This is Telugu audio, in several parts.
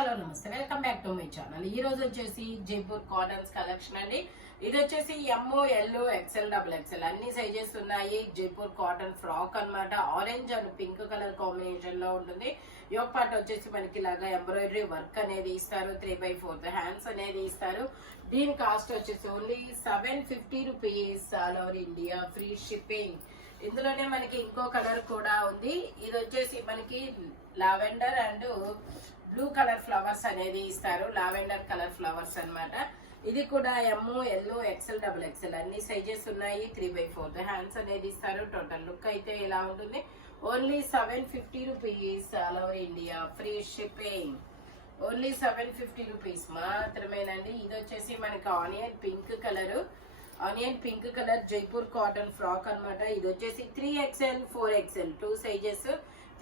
హలో నమస్తే, welcome back to my channel. ఈ రోజు వచ్చేసి జైపూర్ కాటన్స్ కలెక్షన్ అండి. ఇది వచ్చేసి M L XL double XL అన్ని సైజెస్ ఉన్నాయి. జైపూర్ కాటన్ ఫ్రాక్ అన్నమాట. Orange and pink colour combination లో ఉంటుంది. యోగ పార్ట్ వచ్చేసి మనకి ఇలాగా ఎంబ్రాయిడరీ వర్క్ అనేది ఇస్తారు. 3/4 హ్యాండ్స్ అనేది ఇస్తారు. దీని కాస్ట్ వచ్చేసి only 750 rupees. All over India free shipping. ఇందులోనే మనకి ఇంకో కలర్ కూడా ఉంది. ఇది వచ్చేసి మనకి lavender and blue colour flowers అనేది ఇస్తారు. లావెండర్ కలర్ ఫ్లవర్స్ అన్నమాట. ఇది కూడా M L XL double XL అన్ని సైజెస్ ఉన్నాయి. 3/4 హ్యాండ్స్ అనేది ఇస్తారు. టోటల్ లుక్ అయితే ఇలా ఉంటుంది. Only 750 rupees. All over India free shipping. Only 750 rupees మాత్రమేనండి. ఇది వచ్చేసి మనకి onion pink colour Jaipur cotton frock అన్నమాట. ఇది వచ్చేసి 3XL 4XL 2 సైజెస్.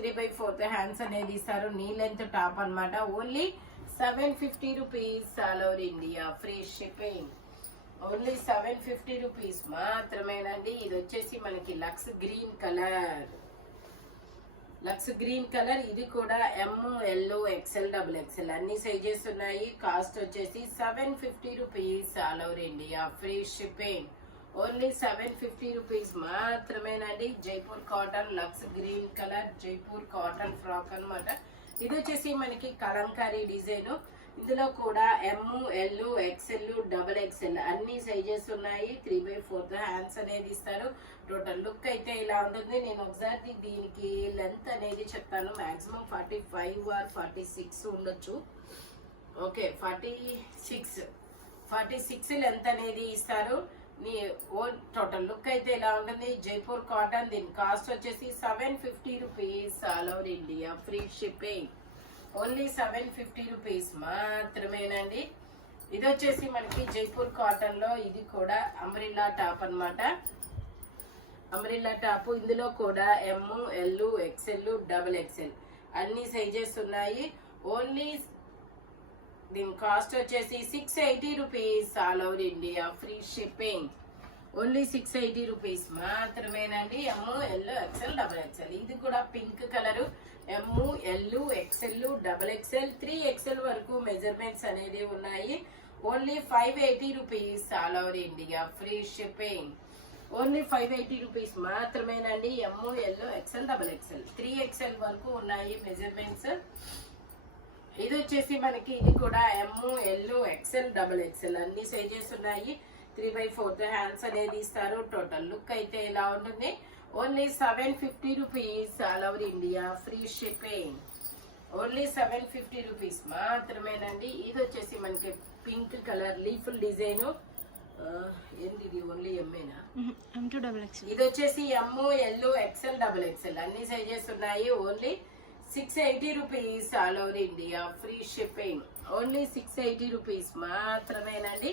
3/4 హ్యాండ్స్ అనేది ఇస్తారు. నీ లెంత్ టాప్ అన్నమాట. Only 750 rupees. All over India free shipping. Only 750 rupees మాత్రమేనండి. ఇది వచ్చేసి మనకి లక్స్ గ్రీన్ కలర్. ఇది కూడా M L XL double XL అన్ని సైజెస్ ఉన్నాయి. కాస్ట్ వచ్చేసి 750 rupees. All over India free shipping. Only 750 rupees మాత్రమేనండి. జైపూర్ కాటన్ లక్స్ green colour Jaipur cotton frock అన్నమాట. ఇది వచ్చేసి మనకి కలంకారీ డిజైన్. ఇందులో కూడా M L XL double XL అన్ని సైజెస్ ఉన్నాయి. 3/4 హ్యాండ్స్ అనేది ఇస్తారు. టోటల్ లుక్ అయితే ఇలా ఉంటుంది. నేను ఒకసారి దీనికి లెంత్ అనేది చెప్తాను. మాక్సిమం 45 ఆర్ 46 ఉండొచ్చు. ఓకే, 46 లెంత్ అనేది ఇస్తారు. టోటల్ లుక్ అయితే ఇలా ఉంటుంది. జైపూర్ కాటన్. దీని కాస్ట్ వచ్చేసి 750 rupees. All over India free shipping. Only 750 rupees మాత్రమేనండి. ఇది వచ్చేసి మనకి జైపూర్ కాటన్ లో ఇది కూడా అంబ్రిల్లా టాప్ అన్నమాట. Umbrella top. ఇందులో కూడా M L XL double XL అన్ని సైజెస్ ఉన్నాయి. ఓన్లీ దీని కాస్ట్ వచ్చేసి 680 rupees. All over India free shipping. Only 680 rupees మాత్రమేనండి. M L XL double XL. ఇది కూడా pink colour. M L XL double XL 3XL వరకు మెజర్మెంట్స్ అనేది ఉన్నాయి. Only 580 rupees. All over India free shipping. Only 580 rupees మాత్రమేనండి. M L XL double XL 3XL వరకు ఉన్నాయి మెజర్మెంట్స్. ఇది వచ్చేసి మనకి ఇది కూడా M L XL double XL అన్ని సైజెస్ ఉన్నాయి. 3/4 హ్యాండ్స్ అనేది ఇస్తారు. టోటల్ లుక్ అయితే ఇలా ఉంటుంది. Only 750 rupees. All over India free shipping. Only 750 rupees మాత్రమేనండి. ఇది వచ్చేసి మనకి పింక్ కలర్ లీఫ్ డిజైన్. ఏంటి ఓన్లీ ఎంఏనా? ఇది వచ్చేసి M L XL double XL అన్ని సైజెస్ ఉన్నాయి. Only 680 rupees. All over India free shipping. Only 680 rupees మాత్రమేనండి.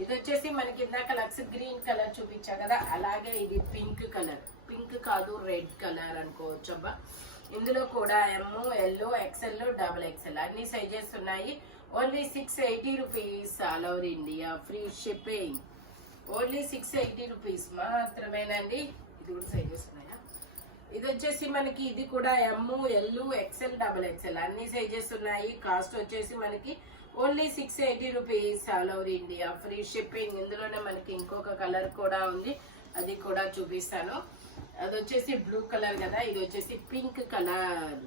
ఇది వచ్చేసి మనకి ఇందాక లక్స్ గ్రీన్ కలర్ చూపించా కదా, అలాగే ఇది పింక్ కలర్. పింక్ కాదు, రెడ్ కలర్ అనుకోవచ్చు అబ్బా. ఇందులో కూడా M L XL double XL అన్ని సైజెస్ ఉన్నాయి. Only 680 rupees. All over India free shipping. Only 680 rupees మాత్రమేనండి. ఇది కూడా సైజెస్ ఉన్నాయా? ఇది వచ్చేసి మనకి ఇది కూడా M L XL double XL అన్ని సైజెస్ ఉన్నాయి. కాస్ట్ వచ్చేసి మనకి only 680 rupees. All over India free shipping. ఇందులోనే మనకి ఇంకొక కలర్ కూడా ఉంది, అది కూడా చూపిస్తాను. అది వచ్చేసి బ్లూ కలర్ కదా, ఇది వచ్చేసి పింక్ కలర్.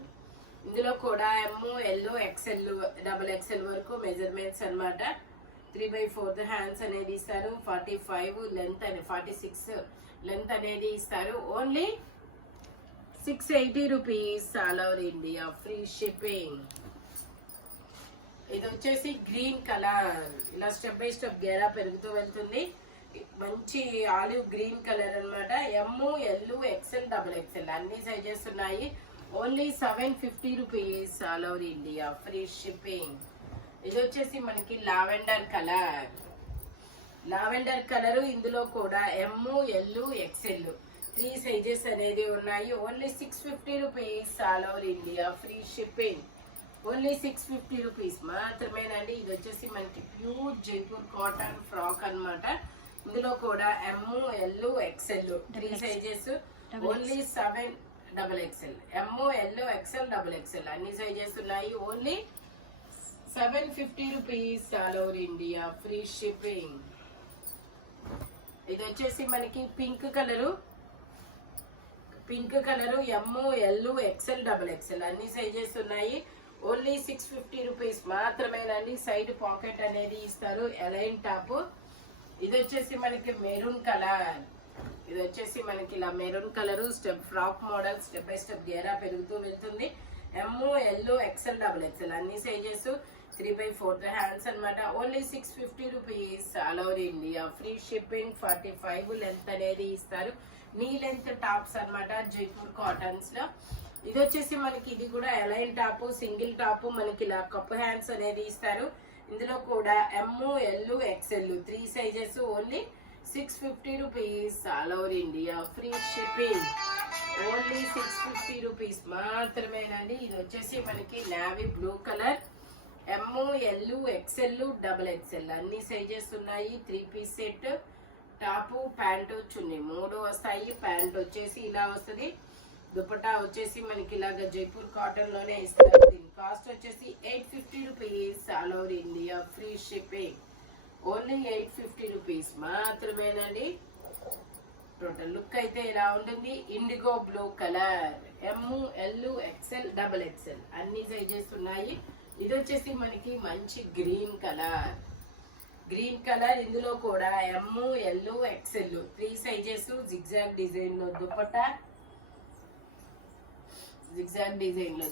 ఇందులో కూడా M L XL double XL వరకు మెజర్మెంట్స్ అన్నమాట. 3/4 హ్యాండ్స్ అనేది ఇస్తారు. 45 లెంత్ అని 46 లెంత్ అనేది ఇస్తారు. Only 680 rupees. All over India free shipping. ఇది వచ్చేసి గ్రీన్ కలర్. ఇలా స్టెప్ బై స్టెప్ గేరా పెరుగుతూ వెళ్తుంది. మంచి ఆలివ్ గ్రీన్ కలర్ అన్నమాట. M L XL double XL అన్ని సైజెస్ ఉన్నాయి. Only 750 rupees. All over India free shipping. ఇది వచ్చేసి మనకి లావెండర్ కలర్. ఇందులో కూడా ఎంఓ ఎల్ ఎక్సెల్ 3 సైజెస్ అనేది ఉన్నాయి. Only 650 rupees. All over India free shipping. Only 650 rupees మాత్రమేనండి. ఇది వచ్చేసి మనకి ప్యూర్ జైపూర్ కాటన్ ఫ్రాక్ అన్నమాట. ఇందులో కూడా M L XL 3 sizes. Only 7XL M L XL double XL అన్ని సైజెస్ ఉన్నాయి. Only 750 rupees all over India free shipping. ఇది వచ్చేసి మనకి pink colour M L XL double XL అన్ని సైజెస్ ఉన్నాయి. ఓన్లీ 650 రూపీస్ మాత్రమేనండి. సైడ్ పాకెట్ అనేది ఇస్తారు, ఎలైన్ టాప్. ఇది వచ్చేసి మనకి మెరూన్ కలర్. ఇది వచ్చేసి మనకి ఇలా maroon colour step frock model, step by step గేరా పెరుగుతూ వెళ్తుంది. M L XL double XL అన్ని సైజెస్, 3/4 హ్యాండ్స్ అన్నమాట. Only 650 rupees all over India free shipping. 45 length అనేది ఇస్తారు. నీ లెంత్ టాప్స్ అన్నమాట, జైపూర్ కాటన్స్ లో. ఇది వచ్చేసి మనకి ఇది కూడా ఎలైన్ టాప్, సింగిల్ టాప్. మనకి ఇలా కప్ హ్యాండ్స్ అనేది ఇస్తారు. ఇందులో కూడా M L XL 3 sizes. Only 650 rupees all over India free shipping. Only 650 rupees మాత్రమేనండి. ఇది వచ్చేసి మనకి navy blue colour, M L XL double XL అన్ని సైజెస్ ఉన్నాయి. 3 పీస్ సెట్. టాపు ప్యాంటు చున్నీ 3 వస్తాయి. ప్యాంట్ వచ్చేసి ఇలా వస్తుంది. దుపట్టా వచ్చేసి మనకి ఇలాగ జైపూర్ కాటన్ లోనే ఇస్తారు. దీని కాస్ట్ వచ్చేసి 850 rupees all over India free shipping. Only 850 rupees మాత్రమేనండి. టోటల్ లుక్ అయితే ఇలా ఉంటుంది. Indigo blue colour, M L XL double XL అన్ని సైజెస్ ఉన్నాయి. ఇది వచ్చేసి మనకి మంచి గ్రీన్ కలర్. ఇందులో కూడా M L XL 3 sizes. Zigzag design లో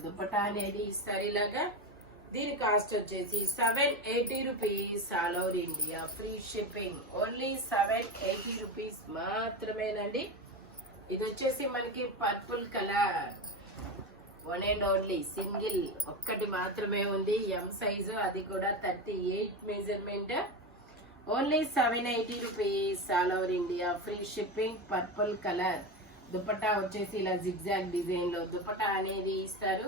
దుపట్టా అనేది ఇస్తారు ఇలాగా. దీని కాస్ట్ వచ్చేసి 780 rupees all over India free shipping. Only 780 rupees మాత్రమేనండి. ఇది వచ్చేసి మనకి purple colour, 1 and only single ఒక్కటి మాత్రమే ఉంది. ఎం సైజు, అది కూడా 38 measurement. Only 780 rupees all over India free shipping. Purple colour. Dupatta వచ్చేసి ఇలా జిగ్జాగ్ డిజైన్ లో దుపట్టా అనేది ఇస్తారు.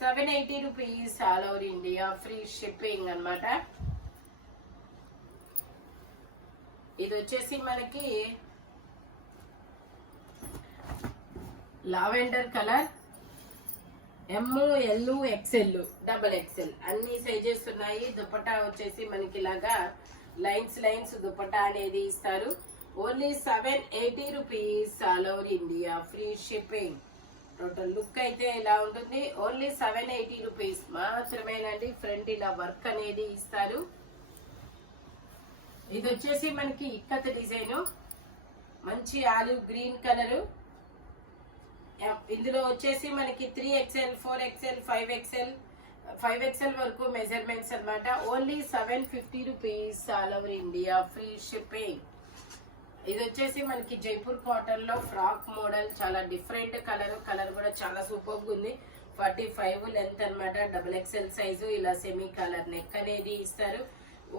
780 rupees all over India free shipping అన్నమాట. ఇది వచ్చేసి మనకి lavender colour, M L XL double XL అన్ని సైజెస్ ఉన్నాయి. దుపట్టా వచ్చేసి మనకి ఇలాగా లైన్స్ దుపట్టా అనేది ఇస్తారు. Only 780 rupees all over India free shipping. Total look అయితే ఇలా ఉంటుంది. ఓన్లీ 780 రూపీస్ మాత్రమేనండి. ఫ్రంట్ ఇలా వర్క్ అనేది ఇస్తారు. ఇది వచ్చేసి మనకి ఇక్కత్ డిజైన్, మంచి ఆలివ్ గ్రీన్ కలర్. ఇందులో వచ్చేసి మనకి 3XL 4XL 5XL వరకు మెజర్మెంట్స్ అన్నమాట. Only 750 rupees all over India free shipping. ఇది వచ్చేసి మనకి జైపూర్ కాటన్ లో ఫ్రాక్ మోడల్, చాలా డిఫరెంట్ కలర్ కూడా చాలా సూపర్ ఉంది. 45 లెంత్ అన్నమాట. Double XL size. ఇలా సెమీ కలర్ నెక్ అనేది ఇస్తారు.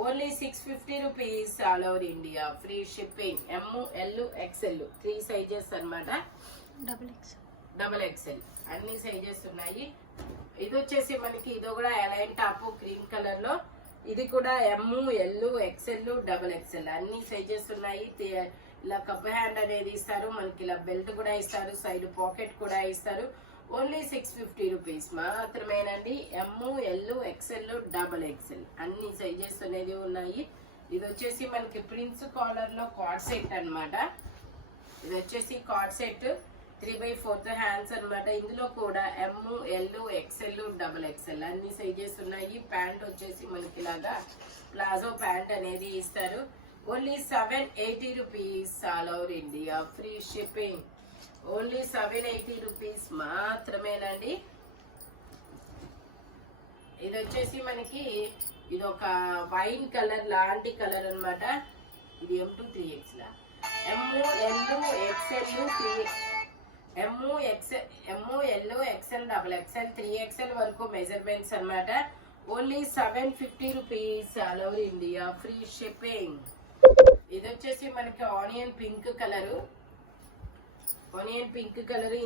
Only 650 rupees all over India free shipping. M L XL 3 sizes అన్నమాట. డబుల్ ఎక్సెల్ అన్ని సైజెస్ ఉన్నాయి. ఇది వచ్చేసి మనకి ఇది కూడా ఎలైన్ టాప్ క్రీమ్ కలర్ లో. ఇది కూడా M L XL double XL అన్ని సైజెస్ ఉన్నాయి. ఇలా కప్ హ్యాండ్ అనేది ఇస్తారు. మనకి ఇలా బెల్ట్ కూడా ఇస్తారు. సైడ్ పాకెట్ కూడా ఇస్తారు. ఓన్లీ 650 రూపీస్ మాత్రమేనండి. M L XL double XL అన్ని సైజెస్ అనేది ఉన్నాయి. ఇది వచ్చేసి మనకి ప్రిన్స్ కాలర్ లో కార్డ్ సెట్ అన్నమాట. ఇది వచ్చేసి కార్డ్ సెట్, 3/4 హ్యాండ్స్ అన్నమాట. ఇందులో కూడా M L XL double XL అన్ని సైజెస్ ఉన్నాయి. ప్యాంట్ వచ్చేసి మనకి ఇలాగా ప్లాజో ప్యాంట్ అనేది ఇస్తారు. Only 780 rupees all over India free shipping. Only 780 rupees మాత్రమేనండి. ఇది వచ్చేసి మనకి ఇది ఒక వైన్ కలర్ లాంటి కలర్ అన్నమాట. ఇది M2 3X లా, M L XL double XL 3XL వరకు మెజర్మెంట్స్ అన్నమాట. Only 750 rupees all over India free shipping. ఇది వచ్చేసి మనకి ఆనియన్ పింక్ కలర్.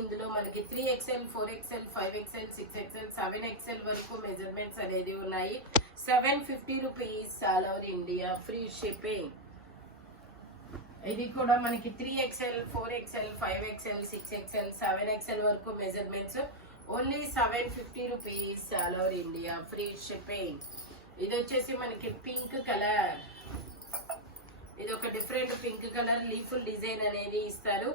ఇందులో మనకి 3XL 4XL 5XL 6XL 7XL వరకు మెజర్మెంట్స్ అనేది ఉన్నాయి. 750 rupees all over India free shipping. ఇది కూడా మనకి 3XL 4XL 5XL 6XL 7XL వరకు measurements. Only 750 rupees all over India free shipping. ఇది వచ్చేసి మనకి పింక్ కలర్, ఇది ఒక డిఫరెంట్ పింక్ కలర్ లీఫుల్ డిజైన్ అనేది ఇస్తారు.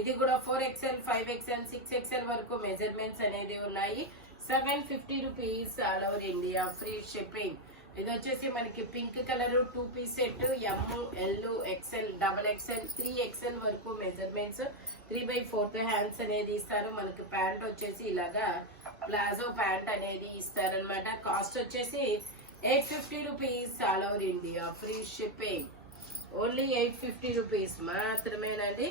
ఇది కూడా 4XL 5XL 6XL వరకు మెజర్మెంట్స్ అనేది ఉన్నాయి. 750 rupees all over India free shipping. ఇది వచ్చేసి మనకి pink colour 2 piece set ML XL XXL 3XL వరకు మెజర్మెంట్స్ 3/4 హ్యాండ్స్ అనేది ఇస్తారు. మనకి ప్యాంట్ వచ్చేసి ఇలాగా ప్లాజో ప్యాంట్ అనేది ఇస్తారనమాట. కాస్ట్ వచ్చేసి 850 rupees all over India free shipping. Only 850 rupees మాత్రమేనండి.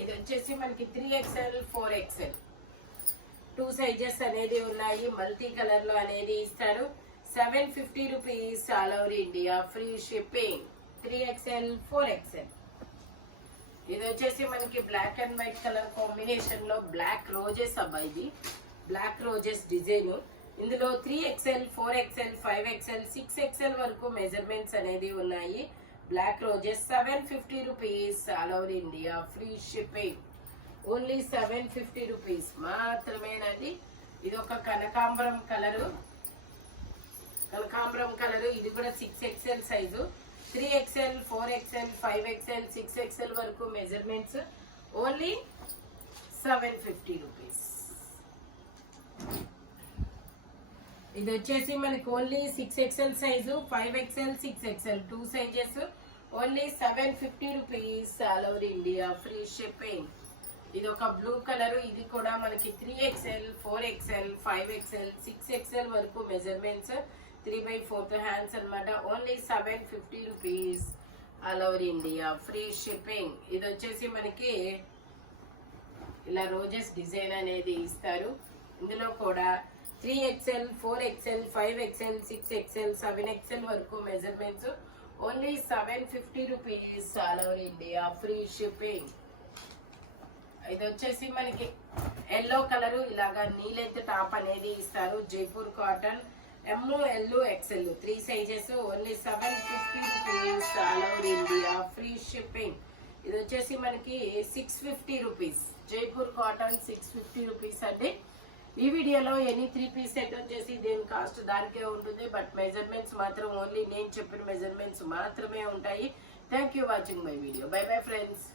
ఇది వచ్చేసి మనకి 3XL 4XL 2 సైజెస్ అనేది ఉన్నాయి. మల్టీ కలర్ లో అనేది ఇస్తారు. 750 rupees all over India free shipping. 3XL 4XL. ఇది వచ్చేసి మనకి black and white colour combination లో బ్లాక్ రోజెస్ అబ్బా, ఇది బ్లాక్ రోజెస్ డిజైన్. ఇందులో 3XL 4XL 5XL 6XL వరకు మెజర్మెంట్స్ అనేది ఉన్నాయి. Black roses 750 rupees all over India free shipping. Only 750 rupees మాత్రమేనండి. ఇది ఒక కనకాంబరం కలరు, ఇది కూడా 6XL size. 3XL 4XL 5XL 6XL వరకు మెజర్మెంట్స్. Only 750 rupees. ఇది వచ్చేసి మనకి only 6XL size, 5XL 6XL 2 sizes. Only 750 rupees all over India free shipping. ఇది ఒక బ్లూ కలర్, ఇది కూడా మనకి 3XL 4XL 5XL 6XL వరకు మెజర్మెంట్స్ 3/4 హ్యాండ్స్ అన్నమాట. Only 750 rupees all over India free shipping. ఇది వచ్చేసి మనకి ఇలా రోజెస్ డిజైన్ అనేది ఇస్తారు. ఇందులో కూడా 3XL 4XL 5XL 6XL 7XL వరకు measurements. Only 750 rupees all over India free shipping. ఇది వచ్చేసి మనకి ఎల్లో కలర్, ఇలాగా నీ లెంత్ టాప్ అనేది ఇస్తారు. Jaipur cotton ML XL 3 sizes. Only 750 rupees all over India free shipping. ఇది వచ్చేసి మనకి 650 రూపీస్. జైపూర్ కాటన్ 650 రూపీస్ అండి. ఈ వీడియోలో ఎనీ 3 పీస్ సెట్ వచ్చేసి దేని కాస్ట్ దానికే ఉంటుంది. బట్ మెజర్మెంట్స్ మాత్రం ఓన్లీ నేను చెప్పిన మెజర్మెంట్స్ మాత్రమే ఉంటాయి. Thank you watching my video. By bye friends.